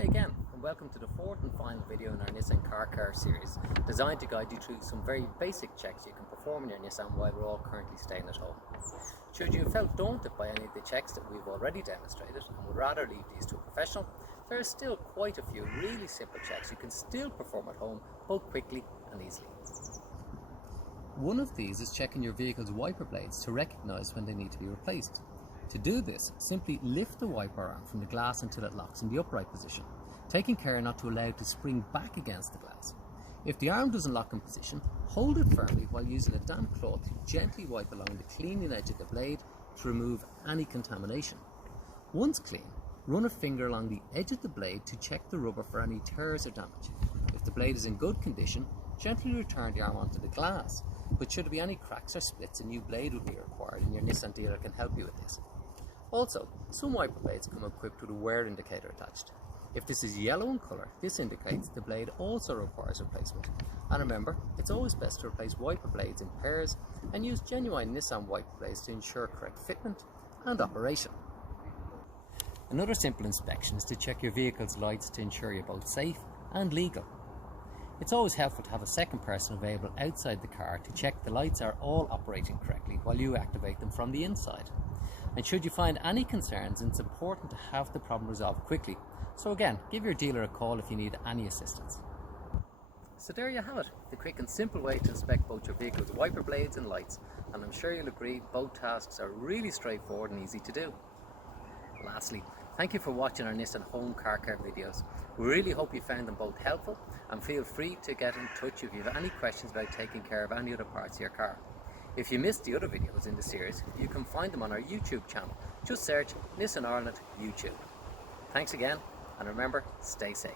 Hi again, and welcome to the fourth and final video in our Nissan Car Care series, designed to guide you through some very basic checks you can perform in your Nissan while we're all currently staying at home. Should you have felt daunted by any of the checks that we've already demonstrated and would rather leave these to a professional, there are still quite a few really simple checks you can still perform at home, both quickly and easily. One of these is checking your vehicle's wiper blades to recognise when they need to be replaced. To do this, simply lift the wiper arm from the glass until it locks in the upright position, taking care not to allow it to spring back against the glass. If the arm doesn't lock in position, hold it firmly while using a damp cloth to gently wipe along the cleaning edge of the blade to remove any contamination. Once clean, run a finger along the edge of the blade to check the rubber for any tears or damage. If the blade is in good condition, gently return the arm onto the glass, but should there be any cracks or splits, a new blade would be required and your Nissan dealer can help you with this. Also, some wiper blades come equipped with a wear indicator attached. If this is yellow in colour, this indicates the blade also requires replacement. And remember, it's always best to replace wiper blades in pairs and use genuine Nissan wiper blades to ensure correct fitment and operation. Another simple inspection is to check your vehicle's lights to ensure you're both safe and legal. It's always helpful to have a second person available outside the car to check the lights are all operating correctly while you activate them from the inside. And should you find any concerns, it's important to have the problem resolved quickly. So again, give your dealer a call if you need any assistance. So there you have it, the quick and simple way to inspect both your vehicle's wiper blades and lights. And I'm sure you'll agree both tasks are really straightforward and easy to do. Lastly, thank you for watching our Nissan home car care videos. We really hope you found them both helpful, and feel free to get in touch if you have any questions about taking care of any other parts of your car. If you missed the other videos in the series, you can find them on our YouTube channel. Just search Nissan Ireland YouTube. Thanks again, and remember, stay safe.